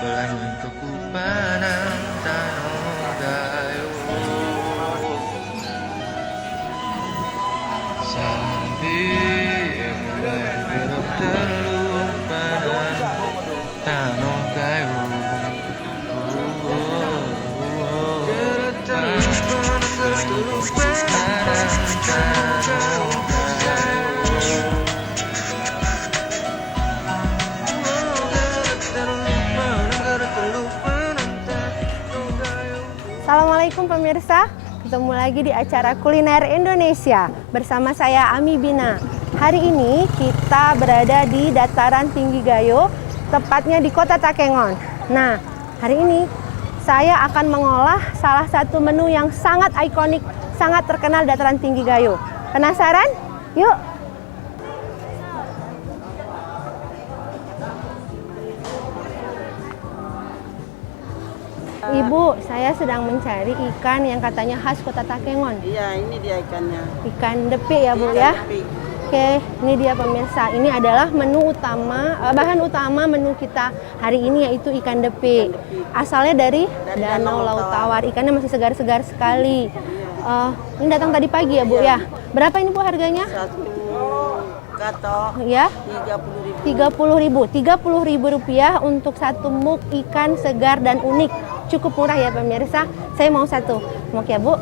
Berlangit kekupanan tanah gayo sambil mulai bertelupanan tanah gayo Assalamualaikum pemirsa, ketemu lagi di acara Kuliner Indonesia bersama saya Ami Bina. Hari ini kita berada di dataran tinggi Gayo, tepatnya di Kota Takengon. Nah, hari ini saya akan mengolah salah satu menu yang sangat ikonik, sangat terkenal dataran tinggi Gayo. Penasaran? Yuk! Ibu, saya sedang mencari ikan yang katanya khas Kota Takengon. Iya, ini dia ikannya. Ikan depi ya, Bu ya? Tapi Oke, ini dia pemirsa. Ini adalah menu utama, bahan utama menu kita hari ini yaitu ikan depi. Asalnya dari Danau Laut Tawar. Ikannya masih segar-segar sekali. Ini datang tadi pagi ya, Bu ya? Berapa ini Bu harganya? satu katok Ya, 30.000. 30.000 rupiah untuk satu muk ikan segar dan unik. Cukup murah ya pemirsa. Saya mau satu muk ya Bu.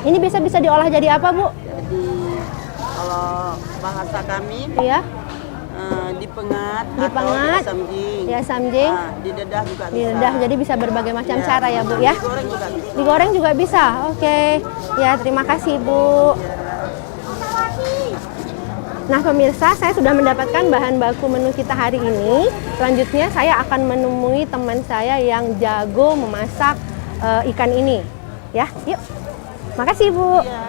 Ini bisa diolah jadi apa Bu? Jadi kalau bahasa kami Iya, dipengat, Dipengat. atau disamjing. ya samjing, Didedah juga bisa. diredah. Jadi bisa berbagai macam Iya. cara ya Bu ya. Digoreng juga bisa. Digoreng juga bisa. Oke. Ya, terima kasih Bu. Nah pemirsa, saya sudah mendapatkan bahan baku menu kita hari ini. Selanjutnya saya akan menemui teman saya yang jago memasak ikan ini. Ya, yuk. Makasih Bu. Iya.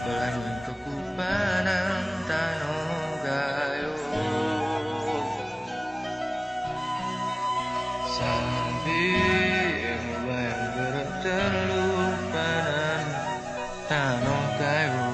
Berlangit kekupanan tanah gayo sambil mulai bertelupanan tanah gayo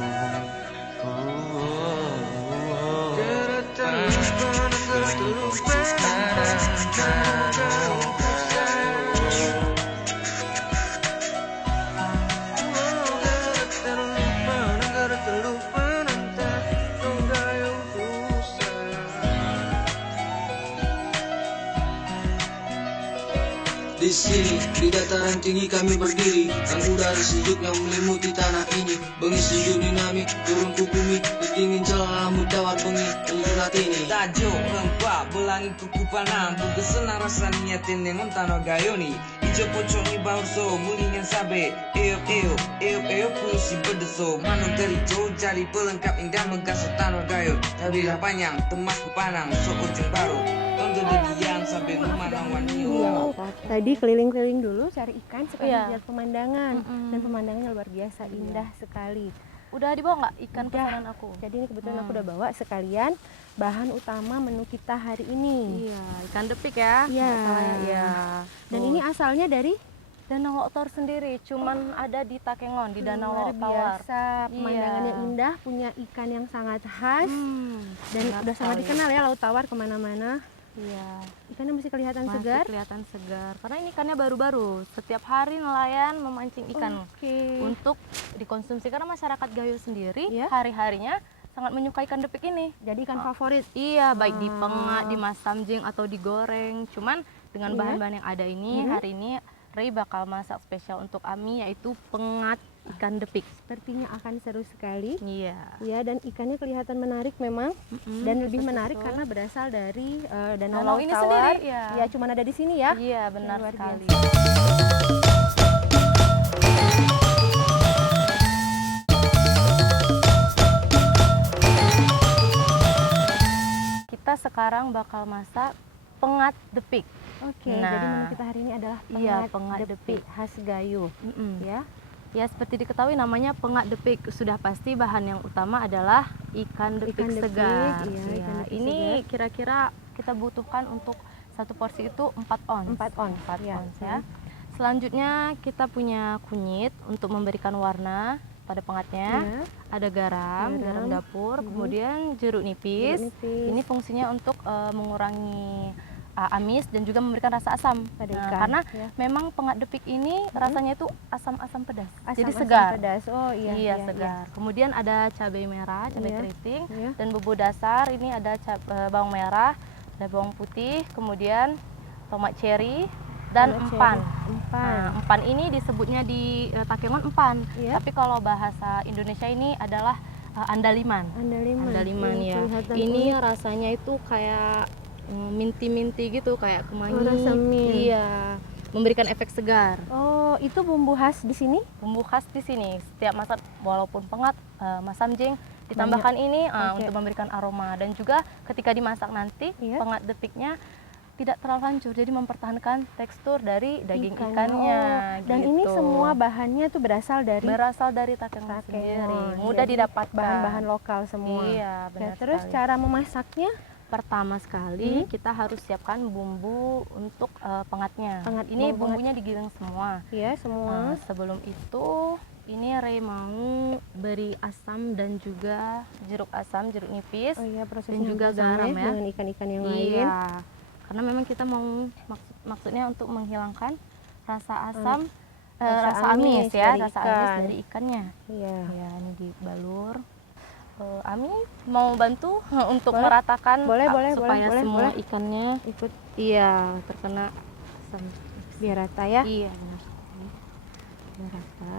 Di sini, di dataran tinggi kami berdiri, dan udara sejuk yang melimuti tanah ini. Bengi sejuk dinami, turun ke bumi, dingin celah lamu tawar bengi, menjulat ini. Tajo rempa belangi kukupanan buka senang rasa niatin dengan tanah gayoni ijo pocongi baurso mulingan sabe eo puisi berdeso mano gerijo jadi pelengkap indah menggaso tanah gayo tapi panjang temas kupanang so ujung baru tondo dedian sampai rumah lawan Tadi keliling-keliling dulu cari ikan sekali Iya. lihat pemandangan. Dan pemandangannya luar biasa indah sekali. Udah dibawa nggak ikan Udah. pesanan aku? Jadi ini kebetulan aku udah bawa sekalian bahan utama menu kita hari ini. Iya, ikan depik ya. Iya. nggak salah ya. Iya. Dan ini asalnya dari Danau Laut Tawar sendiri, cuman ada di Takengon, di Danau luar Laut Tawar. biasa, pemandangannya Iya. indah, punya ikan yang sangat khas dan benar udah sangat sekali. dikenal ya Laut Tawar kemana-mana. Iya. Ikannya masih kelihatan Masih segar. kelihatan segar. Karena ini ikannya baru-baru. Setiap hari nelayan memancing ikan Oke. untuk dikonsumsi karena masyarakat Gayo sendiri Iya. hari-harinya sangat menyukai ikan depik ini. Jadi ikan favorit. Iya, baik dipengat, dimasamjing atau digoreng. Cuman dengan Iya. bahan-bahan yang ada ini, hari ini Ray bakal masak spesial untuk Ami yaitu pengat ikan depik. Sepertinya akan seru sekali. Iya. Ya, dan ikannya kelihatan menarik memang. Dan lebih menarik betul. karena berasal dari Danau Danau Laut ini Tawar. sendiri, ya. Ya, cuma ada di sini ya. Iya, benar Luar sekali. Kita sekarang bakal masak pengat depik. Oke, Nah. jadi menu kita hari ini adalah Iya, pengat pengat depik khas Gayo. Ya. Ya, seperti diketahui namanya pengat depik. Sudah pasti bahan yang utama adalah ikan depik Ikan depik, segar. iya, Ya, ikan depik ini segar. kira-kira kita butuhkan untuk satu porsi itu 4 ons. 4 ons. 4 Ya, ons ya. Selanjutnya kita punya kunyit untuk memberikan warna. pada pengatnya. Ya. Ada garam dapur, kemudian jeruk nipis. Ini fungsinya untuk mengurangi amis dan juga memberikan rasa asam pada ikan. Karena memang pengat depik ini rasanya itu asam-asam pedas. Jadi segar. Pedas. Oh iya, segar. Kemudian ada cabai merah, cabai keriting dan bumbu dasar ini ada bawang merah, ada bawang putih, kemudian tomat cherry dan empan. Nah, empan ini disebutnya di Takengon empan, tapi kalau bahasa Indonesia ini adalah andaliman. Andaliman ya. Ini rasanya itu kayak minti-minti gitu, kayak kemangi. Rasa mint. Iya, memberikan efek segar. Oh, itu bumbu khas di sini? Bumbu khas di sini. Setiap masak walaupun pengat, masam jeng ditambahkan ini untuk memberikan aroma, dan juga ketika dimasak nanti pengat depiknya tidak terlalu hancur, jadi mempertahankan tekstur dari daging ikannya. Dan ini semua bahannya tuh berasal dari Takengon sendiri, mudah didapatkan, bahan-bahan lokal semua. Iya, benar Terus sekali. cara memasaknya? Pertama sekali kita harus siapkan bumbu untuk pengatnya. Ini bumbunya digiling semua. Iya, semua. Sebelum itu ini Ray mau beri asam dan juga jeruk asam, jeruk nipis. Oh iya, dan juga garam ya dengan ikan-ikan yang lain. Iya. Karena memang kita mau maksudnya untuk menghilangkan rasa asam, rasa amis ya, rasa amis dari ikannya. Iya. Ya, ini dibalur. Ami mau bantu untuk meratakan supaya semua ikannya ikut terkena asam. Biar rata ya. Iya, benar sekali. Biar rata.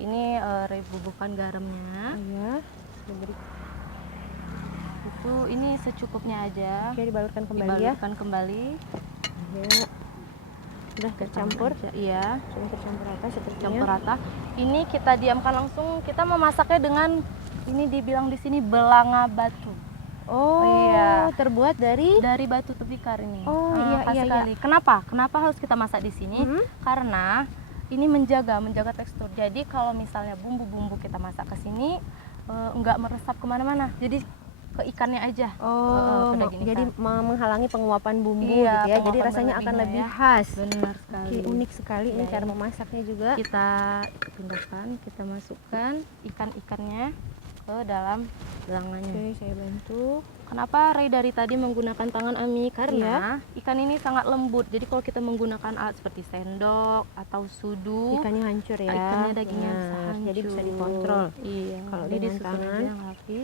Ini Ray bubuhkan garamnya. Iya. Itu ini secukupnya aja. Oke, dibalurkan kembali Dibalurkan kembali. Ya. Udah tercampur? Iya. Sudah tercampur rata sepertinya. Campur rata. Ini kita diamkan langsung. Kita memasaknya dengan ini dibilang di sini belanga batu. Oh, terbuat dari batu tebikar ini. Oh, khas sekali. Kenapa? Kenapa harus kita masak di sini? Karena ini menjaga tekstur. Jadi kalau misalnya bumbu-bumbu kita masak ke sini nggak meresap kemana-mana. Jadi ke ikannya aja. Oh, jadi menghalangi penguapan bumbu gitu ya. Jadi rasanya akan lebih khas. Benar sekali. Unik sekali ini cara memasaknya juga. Kita pindahkan, kita masukkan ikan-ikannya ke dalam belanganya. Oke, saya bantu. Kenapa Ray dari tadi menggunakan tangan Ami? Karena ikan ini sangat lembut. Jadi kalau kita menggunakan alat seperti sendok atau sudu, ikannya hancur ya. Ikannya dagingnya bisa hancur. Jadi bisa dikontrol. Iya. Kalau ini dengan tangan yang rapi.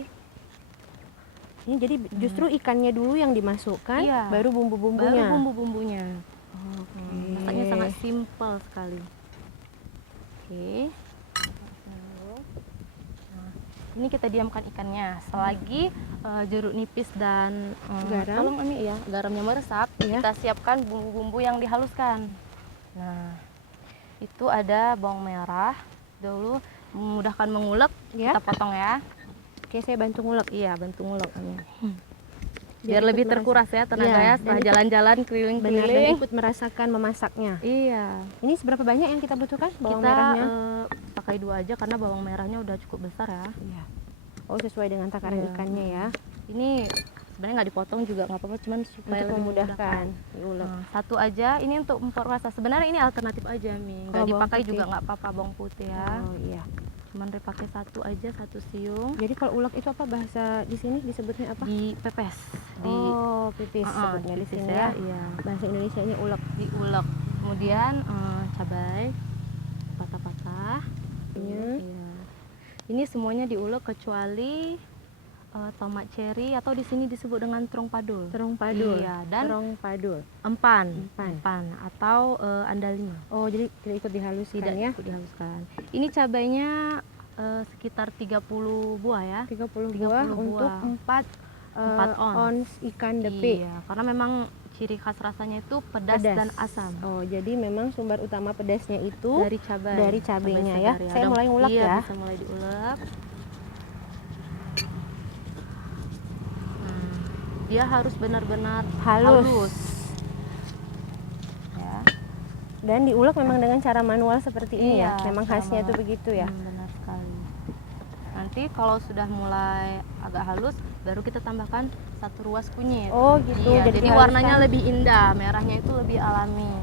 Ini jadi justru ikannya dulu yang dimasukkan, baru bumbu-bumbunya. Baru bumbu-bumbunya. Masaknya sangat simpel sekali. Oke. Nah, ini kita diamkan ikannya. Selagi jeruk nipis dan garam, garamnya meresap, kita siapkan bumbu-bumbu yang dihaluskan. Nah, itu ada bawang merah. Dulu memudahkan mengulek, kita potong ya. Oke, saya bantu ngulek. Iya, bantu ngulek. Biar lebih terkuras ya tenaga ya setelah jalan-jalan keliling-keliling. Dan ikut merasakan memasaknya. Iya. Ini seberapa banyak yang kita butuhkan bawang kita, merahnya? Pakai 2 aja karena bawang merahnya udah cukup besar ya. Iya. Oh, sesuai dengan takaran ikannya ya. Ini sebenarnya nggak dipotong juga nggak apa-apa, cuman supaya lebih memudahkan diulek. Satu aja, ini untuk memperkuasa. Sebenarnya ini alternatif aja, Mi. Nggak dipakai juga nggak apa-apa bawang putih ya. Oh iya. Cuman dipakai satu aja, 1 siung. Jadi kalau ulek itu apa bahasa di sini disebutnya apa? Dipepes. Pipis sebutnya di sini ya. Iya. Bahasa Indonesia ini ulek. Diulek. Kemudian cabai patah-patah. Iya. Ini semuanya diulek kecuali tomat cherry atau di sini disebut dengan terong padul. Terong padul. Iya, dan terong padul. Empan atau andaliman. Oh, jadi tidak ikut dihaluskan Tidak ya? ikut dihaluskan. Ini cabainya sekitar 30 buah ya. 30 buah untuk 4 ons ikan depik. Iya, karena memang ciri khas rasanya itu pedas dan asam. Oh, jadi memang sumber utama pedasnya itu dari cabai. Dari cabainya ya. Cabai Saya mulai ngulek ya. Bisa mulai diulek. Dia harus benar-benar halus. Ya. Dan diulek memang dengan cara manual seperti ini ya. Memang cara khasnya itu begitu ya. Benar sekali. Nanti kalau sudah mulai agak halus, baru kita tambahkan 1 ruas kunyit. Oh gitu. Iya, jadi warnanya lebih indah, merahnya itu lebih alami.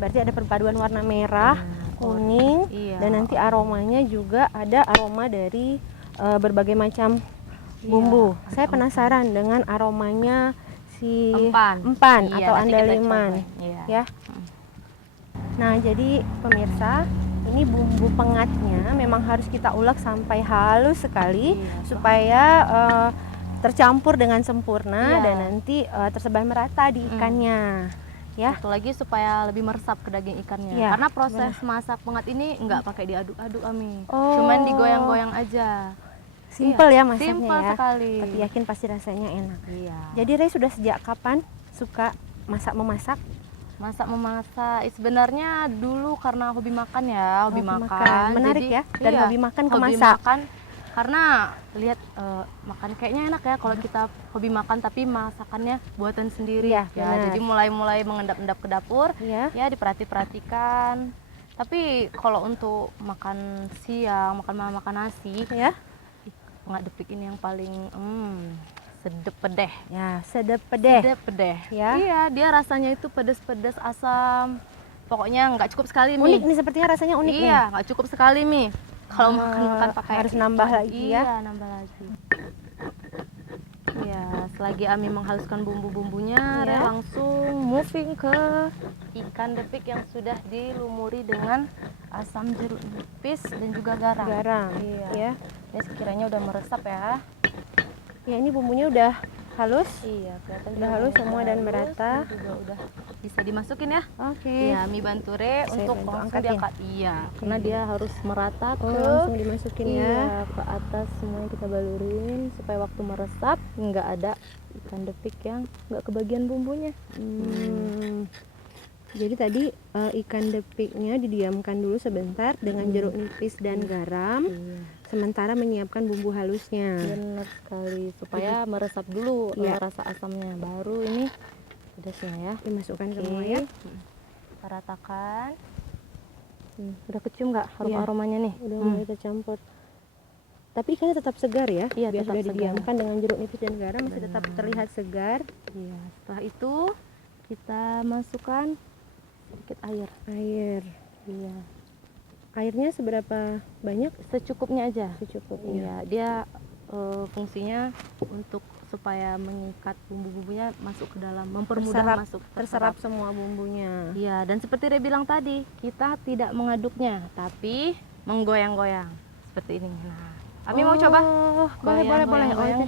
Berarti ada perpaduan warna merah, kuning. Iya. Dan nanti aromanya juga ada aroma dari berbagai macam bumbu. Saya penasaran dengan aromanya si empan Iya, atau nanti kita andaliman, cobain. Iya. ya. Nah, jadi pemirsa, ini bumbu pengatnya memang harus kita ulek sampai halus sekali Iya. supaya tercampur dengan sempurna Iya. dan nanti tersebar merata di ikannya. Ya. Satu lagi supaya lebih meresap ke daging ikannya. Iya, Karena proses masak pengat ini nggak pakai diaduk-aduk, Ami. Oh. Cuman digoyang-goyang aja. Simple Iya, ya masaknya simple ya. sekali. Tapi yakin pasti rasanya enak. Iya. Jadi Rey sudah sejak kapan suka memasak? Masak memasak sebenarnya dulu karena hobi makan ya, hobi Hobi makan. makan. Menarik ya, dari hobi makan ke hobi masak. makan, karena lihat makan kayaknya enak ya kalau kita hobi makan tapi masakannya buatan sendiri. Iya, Ya, benar. jadi mulai mengendap-endap ke dapur, Iya. ya diperhatikan. Tapi kalau untuk makan siang, makan nasi, Ya. nggak depik ini yang paling sedep pedeh. Ya, sedep pedeh. Sedep pedeh. Ya. Iya, dia rasanya itu pedas-pedas asam. Pokoknya nggak cukup sekali Mi. Unik nih, sepertinya rasanya unik nih. Iya, nggak cukup sekali Mi. Kalau makan pakai harus nambah lagi ya. Iya, nambah lagi. Iya, selagi Ami menghaluskan bumbu-bumbunya, Re Iya. langsung moving ke ikan depik yang sudah dilumuri dengan asam jeruk nipis dan juga garam. Garam. Iya. Ya. Ini sekiranya udah meresap ya. Ya, ini bumbunya udah halus. Iya, kelihatan Udah halus semua dan halus, merata. dan juga udah bisa dimasukin ya. Oke. Iya, Mi bantu Re Saya untuk bantu langsung angkatin. diangkat. Iya, karena dia harus merata Oh, ke langsung dimasukin ya. iya, ke atas semuanya kita balurin supaya waktu meresap nggak ada ikan depik yang nggak kebagian bumbunya. Jadi tadi ikan depiknya didiamkan dulu sebentar dengan jeruk nipis dan garam, Iya, sementara menyiapkan bumbu halusnya. benar sekali supaya meresap dulu Iya. rasa asamnya. Baru ini pedasnya ya. Dimasukkan Oke. semua ya. Kita ratakan. Udah kecium nggak Iya. aromanya nih? Udah mulai tercampur. Tapi ikannya tetap segar ya. Iya, Biar tetap sudah segar. didiamkan dengan jeruk nipis dan garam masih tetap Benar. terlihat segar. Iya, setelah itu kita masukkan sedikit air. Air. Iya, Airnya seberapa banyak? secukupnya aja. Secukupnya. Iya, dia fungsinya untuk supaya mengikat bumbu-bumbunya masuk ke dalam, mempermudah Terserap semua bumbunya. Iya, dan seperti Re bilang tadi, kita tidak mengaduknya, tapi menggoyang-goyang seperti ini. Nah, Ami mau coba? Oh, boleh. Goyang-goyang.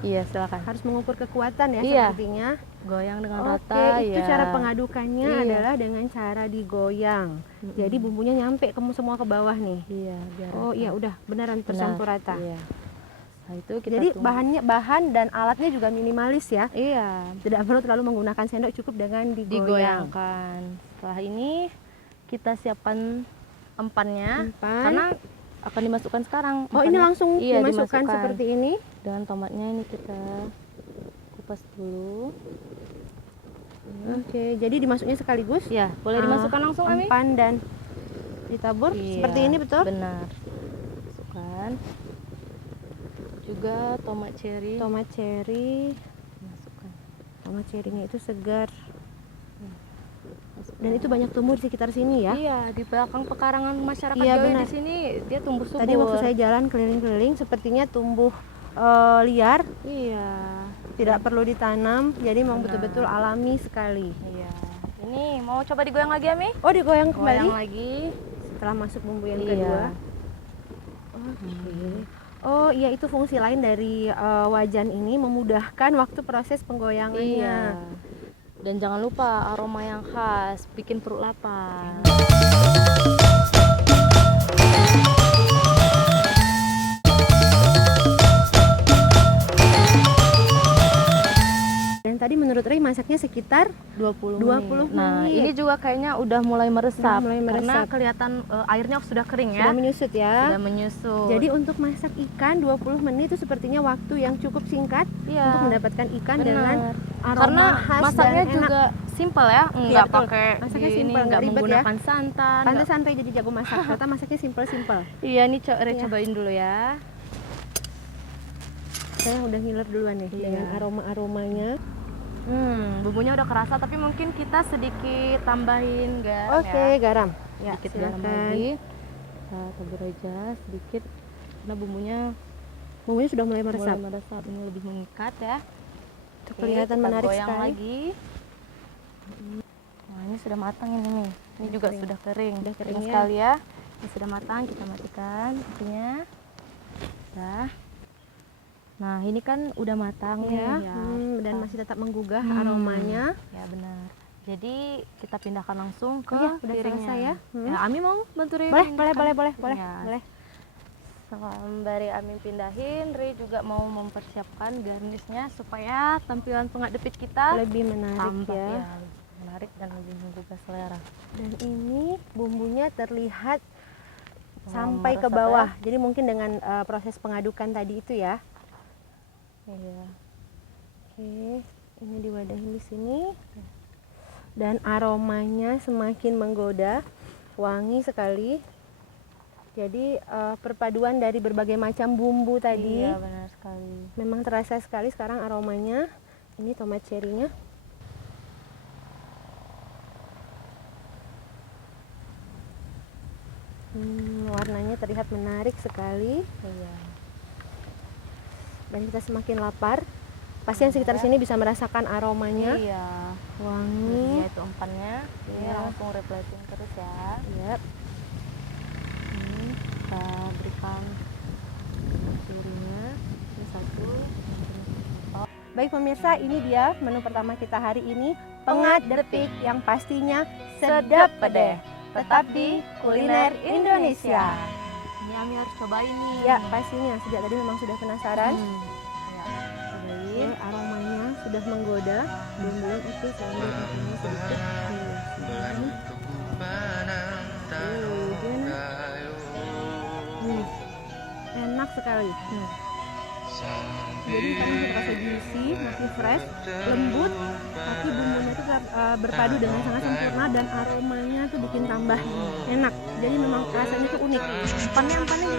Iya, silakan. Harus mengukur kekuatan ya Iya. sepertinya. Goyang dengan Oke, rata. itu ya. cara pengadukannya Iya. adalah dengan cara digoyang. Jadi bumbunya nyampe semua ke bawah nih. Iya, biar Oh rata. iya, udah beneran tercampur Benar, rata. Iya. Setelah itu kita Jadi tunggu. bahan dan alatnya juga minimalis ya. Iya, Tidak perlu terlalu menggunakan sendok, cukup dengan digoyang. digoyangkan. Setelah ini kita siapkan empannya Empan. karena akan dimasukkan sekarang. Oh, ini Empannya. langsung Iya, dimasukkan seperti ini. Dengan tomatnya ini kita kupas dulu. Oke, jadi dimasuknya sekaligus. Ya, boleh dimasukkan langsung Ami? Empan dan ditabur Iya, seperti ini, betul? Benar. Masukkan. Juga tomat cherry. Tomat cherry. Masukkan. Tomat cherry-nya itu segar. Masukkan. Dan itu banyak tumbuh di sekitar sini ya. Iya, di belakang pekarangan masyarakat Iya, Jawa benar. di sini dia tumbuh subur. Tadi waktu saya jalan keliling-keliling sepertinya tumbuh liar, Iya. tidak perlu ditanam, jadi memang Benar. betul-betul alami sekali. Iya. Ini mau coba digoyang lagi Ami? Oh, digoyang Goyang kembali lagi. setelah masuk bumbu yang Iya. kedua. Oke. Oh iya, itu fungsi lain dari wajan ini, memudahkan waktu proses penggoyangannya. Iya. Dan jangan lupa aroma yang khas bikin perut lapar. Dan tadi menurut Rey masaknya sekitar 20 20 menit. Nah, menit. ini juga kayaknya udah mulai meresap. Udah mulai Karena meresap. kelihatan airnya sudah kering ya. sudah menyusut ya. Sudah menyusut. Jadi untuk masak ikan 20 menit itu sepertinya waktu yang cukup singkat iya. untuk mendapatkan ikan Benar. dengan aroma Karena khas masaknya dan enak. juga simpel ya, nggak betul. pakai Masaknya ini, simpel, nggak nggak ribet ya. menggunakan santan. Pantes nggak- santai jadi jago masak. Ternyata masaknya simpel-simpel. Iya, ini Re Iya. cobain dulu ya. Saya udah ngiler duluan nih Iya. dengan aroma-aromanya. Bumbunya udah kerasa, tapi mungkin kita sedikit tambahin garam Oke, ya. garam. Ya, sedikit garam silakan. lagi. Kita tabur aja sedikit karena bumbunya Bumbunya sudah mulai meresap. mulai meresap, ini lebih mengikat ya. Itu Oke, kelihatan kita menarik goyang sekali. lagi. Nah, ini sudah matang ini nih. Ini juga kering. sudah kering. Sudah kering ya. sekali ya. Ini sudah matang, kita matikan apinya. Dah. Nah, ini kan udah matang Ya, nih ya. dan masih tetap menggugah Hmm. aromanya. Ya benar. Jadi kita pindahkan langsung ke Oh ya, udah piringnya. selesai ya. Ya, Ami mau bantu Ri Boleh, pindahkan? boleh. Ya. Boleh. Sembari Ami pindahin, Ri juga mau mempersiapkan garnisnya supaya tampilan pengadepit kita Lebih menarik tampak ya. menarik dan lebih menggugah selera. Dan ini bumbunya terlihat Oh, sampai ke meresap bawah. Jadi mungkin dengan proses pengadukan tadi itu ya. Iya. Oke, ini diwadahin di sini. Dan aromanya semakin menggoda, wangi sekali. Jadi perpaduan dari berbagai macam bumbu tadi Iya, benar sekali. memang terasa sekali sekarang aromanya. Ini tomat cherry-nya. Warnanya terlihat menarik sekali. Iya. Dan kita semakin lapar. Pasti yang sekitar sini bisa merasakan aromanya. Iya. Wangi. Iya, itu umpannya. Ini Iya. langsung replating terus ya. Yap. Ini kita berikan cirinya. Ini satu. Baik pemirsa, ini dia menu pertama kita hari ini, pengat depik yang pastinya sedap pedeh. Tetap di Kuliner Indonesia. Ini Ami harus cobain nih. Ya, pastinya sejak tadi memang sudah penasaran. Ya, Oke, cobain. aromanya sudah menggoda. Belum oke, saya ambil makannya sedikit. Belanja kebupanan Tanah Gayo Enak sekali. Jadi karena masih terasa juicy, masih fresh, lembut, tapi bumbunya itu berpadu dengan sangat sempurna dan aromanya tuh bikin tambah enak. Jadi memang rasanya tuh unik. Umpannya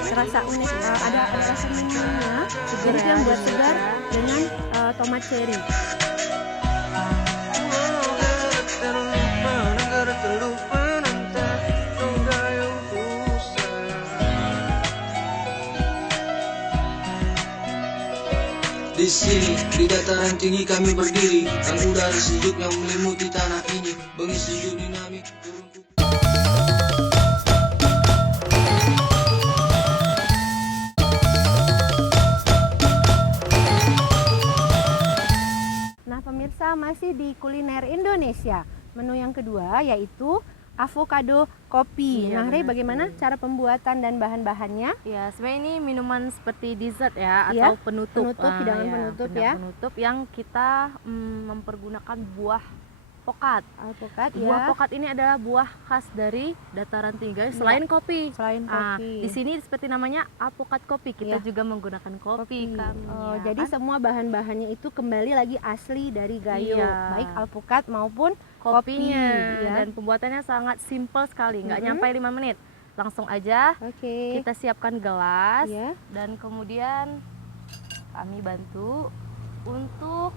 terasa unik. Ada rasa minumnya, jadi itu yang buat segar dengan tomat cherry. Di sini, di dataran tinggi kami berdiri, dan udara sejuk yang melimuti tanah ini. Bengis sejuk dinamik turun ku- Nah pemirsa, masih di Kuliner Indonesia. Menu yang kedua yaitu avocado kopi. Iya, Nah Rey, benar bagaimana cara pembuatan dan bahan-bahannya? Ya, sebenarnya ini minuman seperti dessert ya, Iya, atau penutup. penutup, hidangan penutup ya. Penutup yang kita mempergunakan buah pokat. Alpukat Buah ya. pokat ini adalah buah khas dari dataran tinggi selain kopi. Selain Ah, kopi. di sini seperti namanya alpukat kopi. Kita Iya. juga menggunakan kopi kan. Oh, ya jadi kan? semua bahan-bahannya itu kembali lagi asli dari Gayo, Iya. baik alpukat maupun kopinya kopi, ya. dan pembuatannya sangat simple sekali, nggak Mhm. nyampe 5 menit. Langsung aja Oke. kita siapkan gelas Ya. dan kemudian kami bantu untuk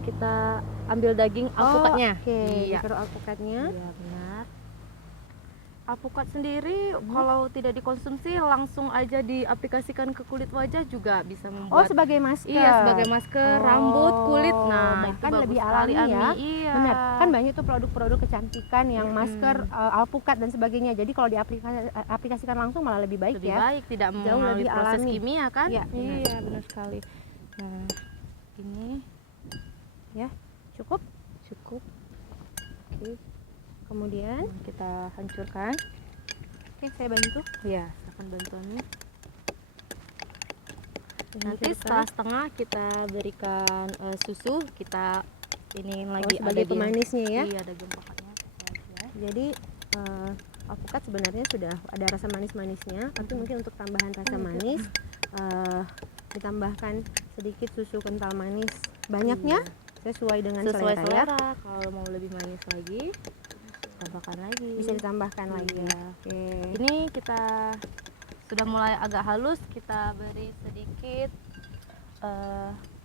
kita ambil daging alpukatnya. Oh, oke, Iya. ditaruh alpukatnya. Iya, benar. Alpukat sendiri kalau tidak dikonsumsi langsung aja diaplikasikan ke kulit wajah juga bisa Oh, membuat sebagai masker. iya sebagai masker, rambut, kulit. Nah, itu bahkan bagus lebih sekali, alami ya. Ami. Iya. Benar, kan banyak tuh produk-produk kecantikan yang Mm-mm. masker, alpukat dan sebagainya. Jadi kalau diaplikasikan langsung malah lebih baik Lebih ya. baik, tidak Jauh melalui lebih proses alami. kimia kan? Iya, benar. Iya, benar sekali. Nah, ini Cukup. cukup. Oke. Kemudian, Kita hancurkan. oke, saya bantu. Ya, akan bantuannya. Ini Nanti kita- setelah setengah kita berikan susu, kita ini lagi sebagai ada pemanisnya ya. Iya, daging pokoknya. Ya. Jadi alpukat sebenarnya sudah ada rasa manis-manisnya, tapi mungkin untuk tambahan rasa manis ditambahkan sedikit susu kental manis. Banyaknya sesuai dengan Sesuai selera ya. selera. Kalau mau lebih manis lagi, tambahkan lagi. Bisa ditambahkan lagi ya. Iya. Oke. Ini kita sudah mulai agak halus, kita beri sedikit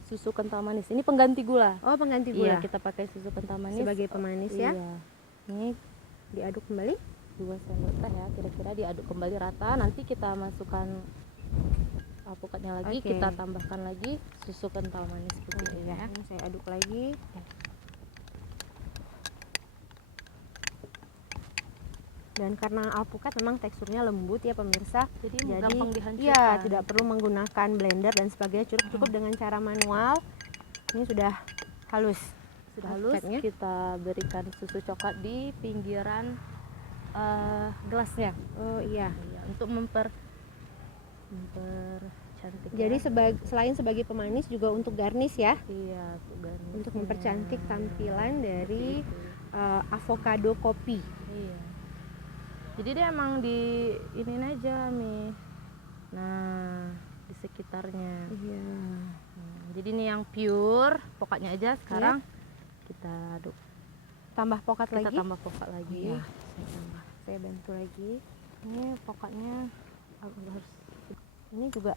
susu kental manis. Ini pengganti gula. Oh, pengganti Iya, gula kita pakai susu kental manis sebagai pemanis ya. Iya. Ini Diaduk kembali. 2 sendok teh ya, kira-kira diaduk kembali rata. Nanti kita masukkan alpukatnya lagi, Oke. kita tambahkan lagi susu kental manis putih Ya, ya. ini saya aduk lagi. Dan karena alpukat memang teksturnya lembut ya pemirsa, Jadi gampang dihancurkan. iya, tidak perlu menggunakan blender dan sebagainya, cukup dengan cara manual. Ini sudah halus. Sudah halus, Alpukatnya. kita berikan susu coklat di pinggiran gelasnya. Oh iya. Iya, untuk mempercantik. Jadi ya. selain sebagai pemanis juga untuk garnish ya, Iya, untuk garnish. untuk mempercantik tampilan dari Itu. avocado kopi. Iya. Jadi dia emang di ini aja Mi. Nah, di sekitarnya. Iya. Jadi ini yang pure, pokoknya aja sekarang kita aduk. Tambah pokat Kita lagi. tambah pokok lagi. Iya, saya tambah. Saya bantu lagi. Ini pokoknya harus Ini juga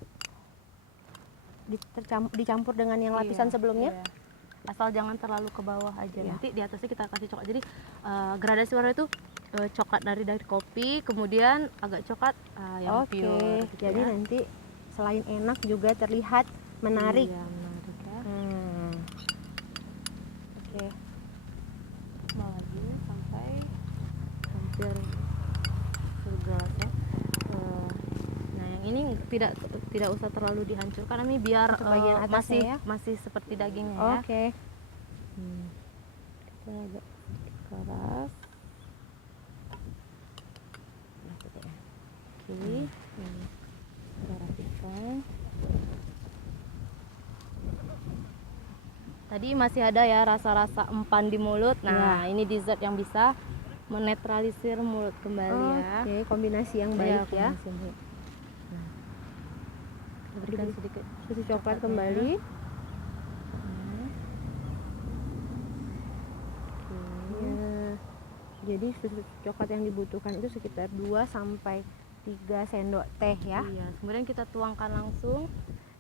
dicampur dengan yang lapisan iya, sebelumnya. iya. Asal jangan terlalu ke bawah aja. Iya. Nanti di atasnya kita kasih coklat. Jadi gradasi warna itu coklat dari kopi, kemudian agak coklat yang Oke, pure. Gitu jadi ya. nanti selain enak juga terlihat menarik. Iya, menarik ya. Oke. Tambah lagi sampai hampir segelas ya. Nah yang ini tidak usah terlalu dihancurkan, ini biar Untuk bagian atasnya ya? masih seperti dagingnya ya. Oke. Kita agak keras. Nah, gitu ya. Oke, kita rapikan. Tadi masih ada ya rasa-rasa empan di mulut. Nah, ini dessert yang bisa menetralisir mulut kembali ya. Oke, kombinasi yang Iya, baik ya. kombinasi yang baik. Nah, kita berikan sedikit Susu coklat coklatnya. kembali. Ya. Jadi susu coklat yang dibutuhkan itu sekitar 2 sampai 3 sendok teh ya. Iya, kemudian kita tuangkan langsung.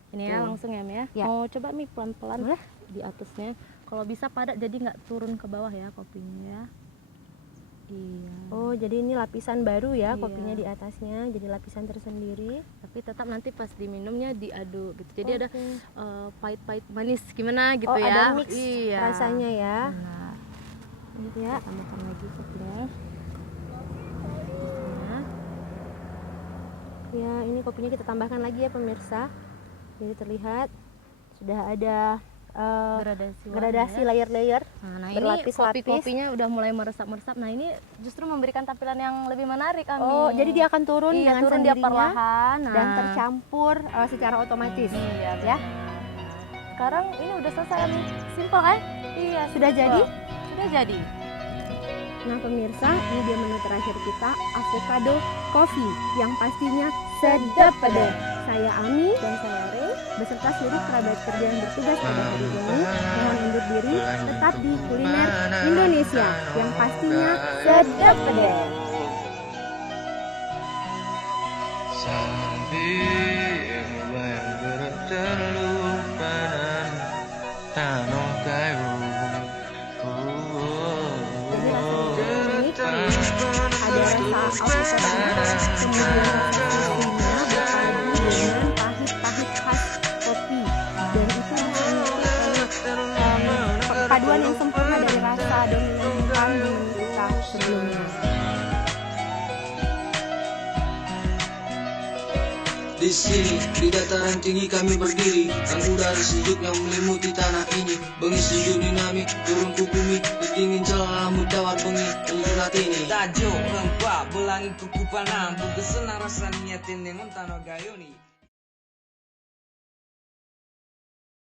Ini ya, Tuh. langsung ya, Mi ya. Ya. Mau coba Mi pelan-pelan Boleh. di atasnya. Kalau bisa padat jadi nggak turun ke bawah ya kopinya ya. Iya. Oh, jadi ini lapisan baru ya, Iya. kopinya di atasnya, jadi lapisan tersendiri. Tapi tetap nanti pas diminumnya diaduk gitu. Jadi ada Oke. pahit-pahit manis gimana gitu Oh, ya. ada mix Iya. rasanya ya. Nah, ini Ya. kita tambahkan lagi kopinya. Nah, Ya, ini kopinya kita tambahkan lagi ya pemirsa. Jadi terlihat sudah ada gradasi warna ya. layer-layer. Nah, ini berlapis-lapis. kopi-kopinya udah mulai meresap-meresap. Nah, ini justru memberikan tampilan yang lebih menarik, Ami. Oh, jadi dia akan turun iya, dengan turun dia sendirinya perlahan. dan Nah, tercampur secara otomatis. Iya, ya. Sekarang ini udah selesai, Ami. Simpel kan? Iya, Sudah simpel. jadi? Sudah jadi. Nah pemirsa, ini dia menu terakhir kita, avocado coffee yang pastinya sedap pedas. Saya Ami dan saya Rey beserta seluruh kerabat kerja yang bertugas pada hari ini mohon undur diri tetap di kuliner Indonesia yang pastinya sedap pedas. Sambil bayang berat terlupanan tanah kayu. Jadi rasanya unik karena ada rasa avocado, kemudian rasa susunya berpadu dengan pahit-pahit khas kopi, dan itu sangat perpaduan yang sempurna dari rasa dominan hitam di menu kita sebelumnya. Di sini, di dataran tinggi kami berdiri, dan udara sejuk yang menyelimuti tanah ini. Bengi sejuk dinamik, turun ke bumi, dingin celah tawar bengi, menjulat ini. Tajo, hempa, belangi kuku panang, buka senang rasa niatin dengan tanah gayoni.